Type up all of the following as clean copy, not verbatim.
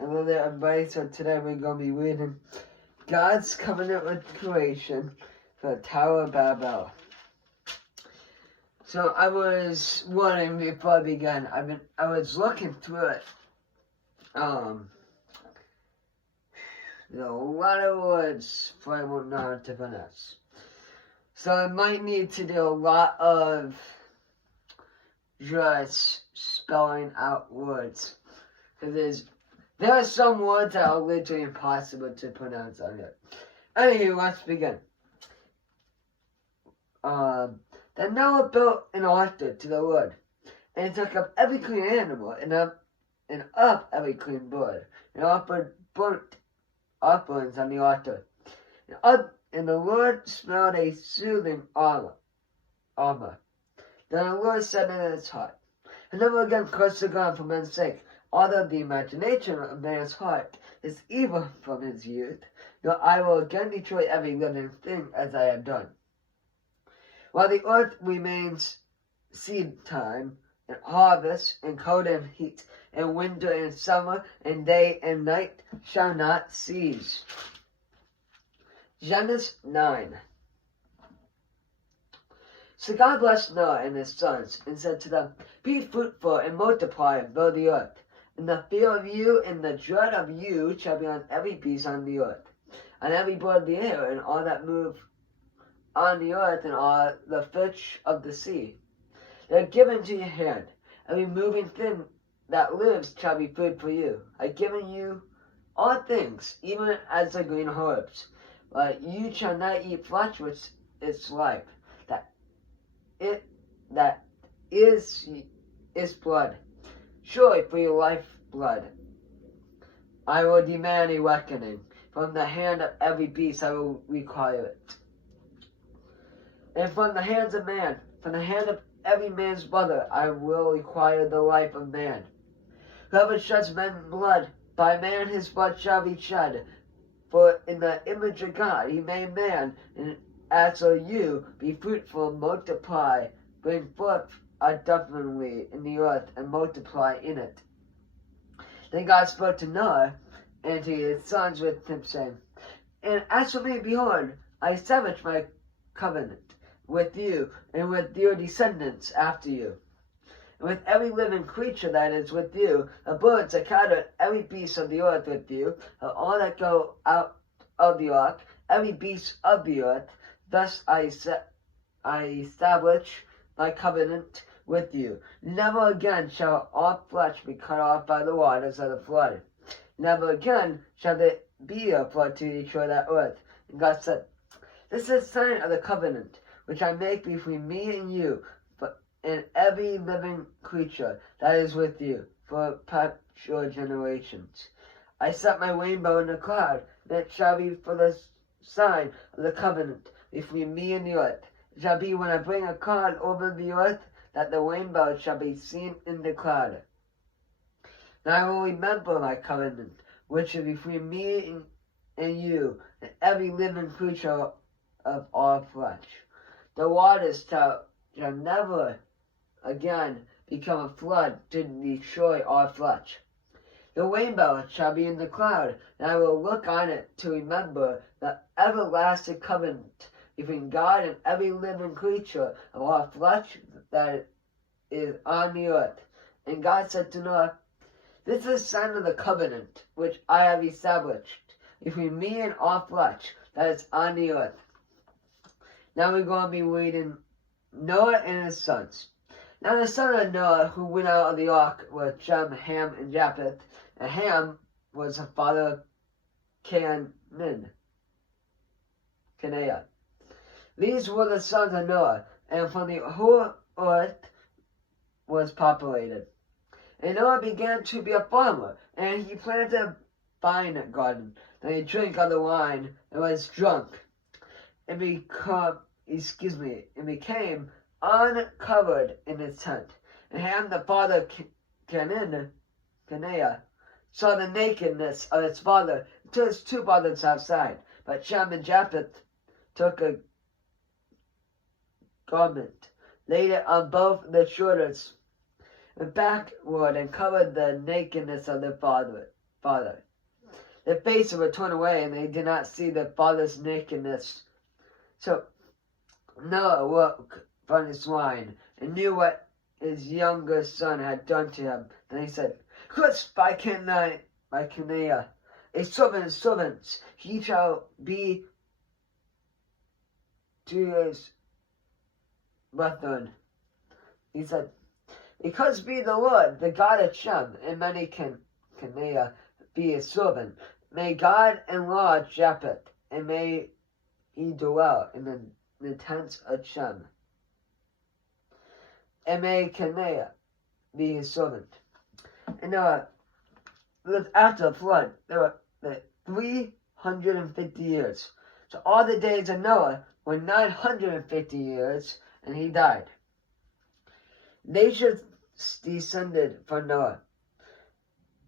Hello there, everybody. So today we're going to be reading God's Covenant with Creation for the Tower of Babel. So I was wondering before I began, I was looking through it. There's a lot of words for I won't know how to pronounce. So I might need to do a lot of just spelling out words. Because there are some words that are literally impossible to pronounce on it. Anyway, let's begin. Then Noah built an altar to the Lord, and he took up every clean animal, and up every clean bird, and offered burnt offerings on the altar. And the Lord smelled a soothing aroma. Then the Lord said in his heart, "I never again curse the ground for men's sake, although the imagination of man's heart is evil from his youth, nor I will again destroy every living thing as I have done. While the earth remains seed time, and harvest, and cold and heat, and winter and summer, and day and night shall not cease." Genesis 9. So God blessed Noah and his sons, and said to them, "Be fruitful and multiply and fill the earth. And the fear of you and the dread of you shall be on every beast on the earth, on every bird of the air, and all that move on the earth, and all the fish of the sea. They are given to your hand. Every moving thing that lives shall be food for you. I have given you all things, even as the green herbs. But you shall not eat flesh which is life, that is blood. Surely for your life blood I will demand a reckoning. From the hand of every beast I will require it. And from the hands of man, from the hand of every man's brother, I will require the life of man. Whoever sheds man's blood, by man his blood shall be shed. For in the image of God he made man, and as are you, be fruitful, multiply, bring forth abundantly in the earth, and multiply in it. Then God spoke to Noah and to his sons with him, saying, "And as for me, behold, I establish my covenant with you and with your descendants after you, and with every living creature that is with you, the birds, the cattle, every beast of the earth with you, and all that go out of the ark, every beast of the earth. Thus I establish my covenant with you. Never again shall all flesh be cut off by the waters of the flood. Never again shall there be a flood to destroy that earth." And God said, "This is a sign of the covenant which I make between me and you, and every living creature that is with you, for perpetual generations. I set my rainbow in the cloud, and it shall be for the sign of the covenant between me and the earth. It shall be when I bring a cloud over the earth, that the rainbow shall be seen in the cloud. And I will remember my covenant, which is between me and you, and every living creature of all flesh. The waters shall never again become a flood to destroy all flesh. The rainbow shall be in the cloud, and I will look on it to remember the everlasting covenant between God and every living creature of all flesh that is on the earth." And God said to Noah, "This is a sign of the covenant which I have established between me and all flesh that is on the earth." Now we're going to be reading Noah and his sons. Now the son of Noah who went out of the ark were Shem, Ham, and Japheth. And Ham was the father of Canaan. These were the sons of Noah, and from the whole earth was populated. And Noah began to be a farmer, and he planted a vine garden. Then he drank of the wine and was drunk, and became uncovered in his tent. And Ham, the father of Canaan, saw the nakedness of his father, and took his two brothers outside. But Shem and Japheth took a garment, laid it on both their shoulders, and backward, and covered the nakedness of their father. father. Their faces were torn away, and they did not see their father's nakedness. So Noah woke from his wine and knew what his younger son had done to him. Then he said, "Cursed by Canaanah, a servant of servants, he shall be to his brethren." He said, "Because be the Lord, the God of Shem, and many Canaanah be his servant. May God enlarge Japheth, and may he dwell in the tents of Shem. And may Canaanah be his servant." And after the flood, there were 350 years. So all the days of Noah were 950 years, and he died. Nations descended from Noah.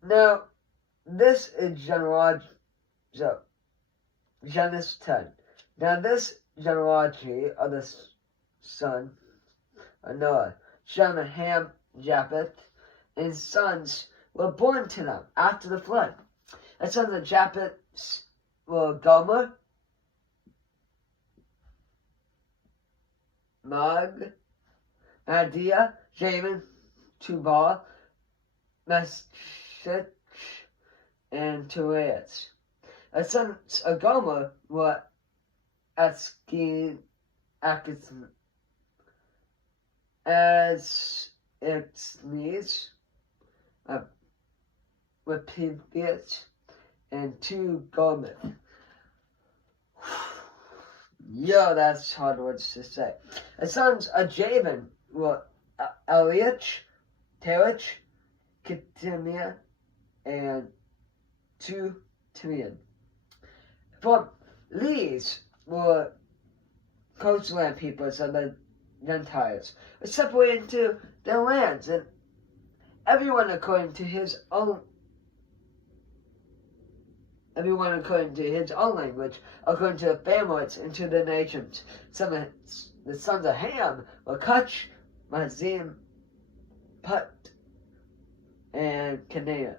Now, this is Genesis 10. Now this genealogy of the son of Noah, Shem, Ham, Japheth, and sons were born to them after the flood. The sons of Japheth were Gomer, Mag, Adia, Jamin, Tubal, Meshech, and Tereas. The sons of Gomer were Askin, Exnes, Repivius, and two Gomer. Yo, that's hard words to say. The sons of Javan were Eliach, Terach, Kitimia, and two Timian. From these were coastland peoples of the Gentiles, were separated into their lands, and everyone according to his own language, according to the families and to the nations. Some of the sons of Ham were Cush, Mazim, Put, and Canaan.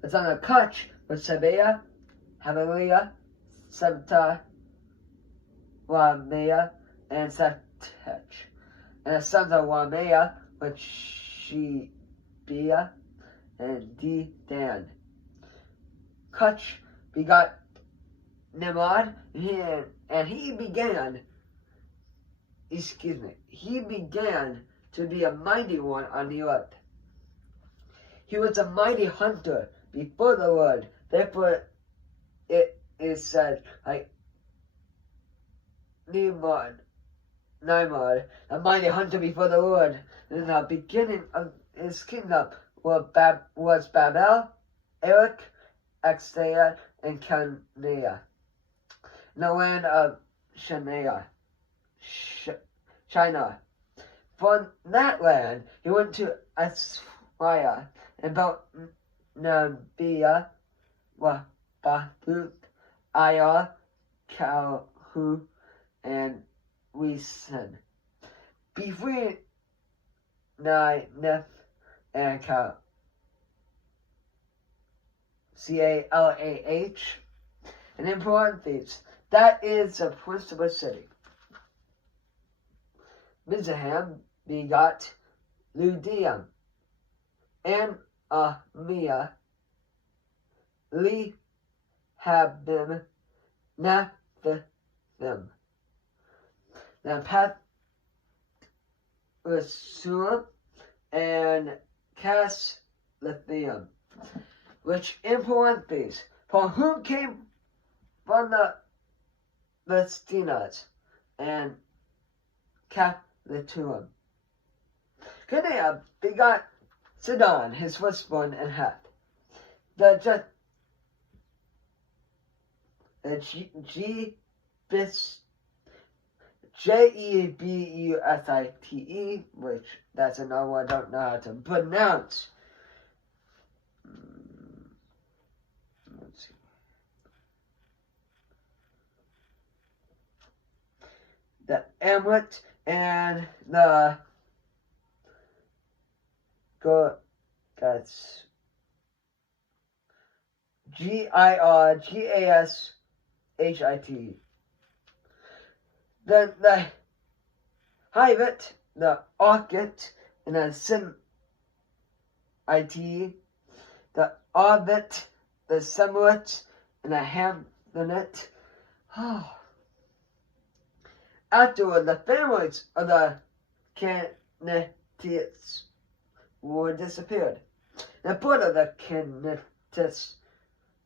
The sons of Cush were Sabeah, Havaliah, Sabta, Wameah, and Saptech. And the sons of Wameah were Shebeah and Dedan. Cush begot Nimrod, and he began to be a mighty one on the earth. He was a mighty hunter before the Lord. Therefore, it is said, like Nimrod, a mighty hunter before the Lord. In the beginning of his kingdom was Babel, Erech, Exia, and Canaanah, in the land of Shinar. From that land he went to Assyria and built Nabia, Bahuth, Ayah, Calhu, and Resen. Between Nineth and Calah, an important feast. That is the principal city. Mizaham begot Ludiam, and Amia, Lehabim, Naphthim, then Pathrusulam, and Caslethium, which important these, for whom came from the Philistines, and Capletuum. Canaanah begot Sidon, his firstborn, and Heth. The Jebusite, which that's another one I don't know how to pronounce. Let's see. The Amrit and the Girgashit. Then the Hivit, the Orchid, and the Sim-IT, the Orbit, the Sumlet, and the Hamlet. Afterward, the families of the Canetists were disappeared. The port of the Canetists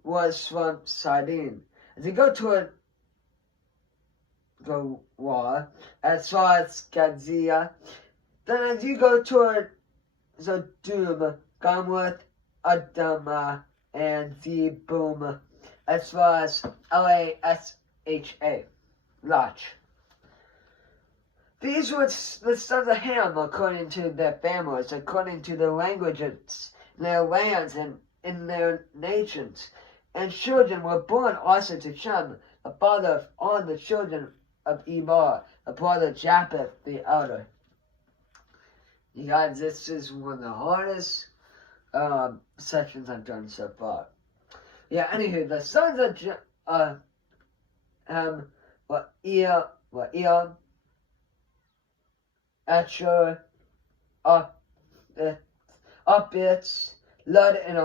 was from Sardine. As you go toward the war, as far as Gadzia, then as you go toward Zodum, Gomworth, Adama, and Zeboom, as far as Lasha. Lach. These were the sons of Ham according to their families, according to their languages, their lands, and in their nations. And children were born also to Shem, the father of all the children of Eber, the brother of Japheth the elder. You guys, this is one of the hardest sections I've done so far. Yeah, anywho, the sons of Ham were Eon, Asher, Uppits, Lud, and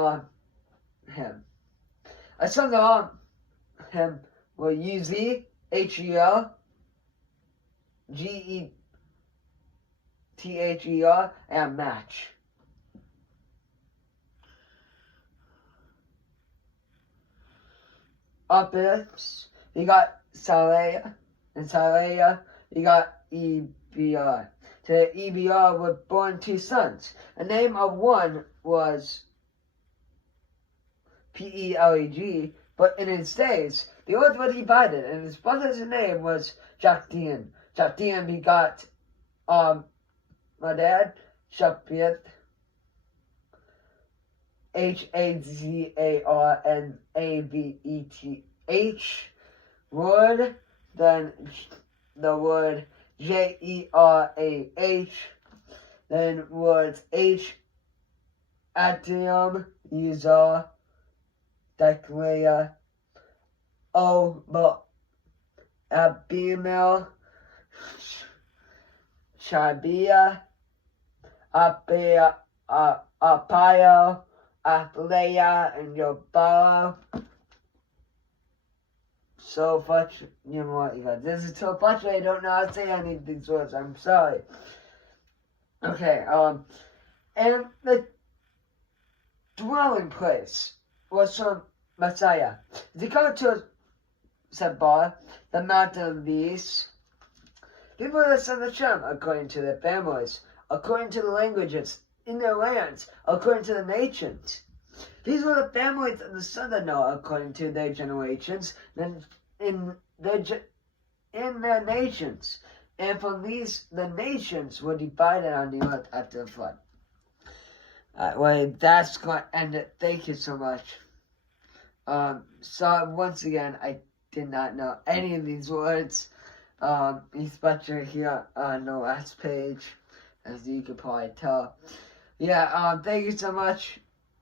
Ham. The sons of Ham were Uzi, H-E-L, G-E-T-H-E-R, and Match. Uppits, you got Saleh, and Saleh, you got EBR. To EBR were born two sons. The name of one was Peleg, but in his days the earth was divided, and his brother's name was Jokdeam. Jokdeam begot Madad, Shapith, Hazarnaveth, word, then the word Jerah, then words Atium, Uzar, Declea, Abimel, Shabia, Apio, Athlea, and Yobara. So much, you know what, you guys, this is so much I don't know how to say any of these words, I'm sorry. Okay, and the dwelling place was from Messiah. If you go to Sabah, the mountain of these, people of the son of Shem, according to their families, according to the languages, in their lands, according to the nations. These were the families of the son of Noah, according to their generations, and in their nations. And from these, the nations were divided on the earth after the flood. Well, that's going to end it. Thank you so much. So once again, I did not know any of these words, especially here on the last page, as you can probably tell. Yeah, thank you so much.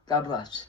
God bless.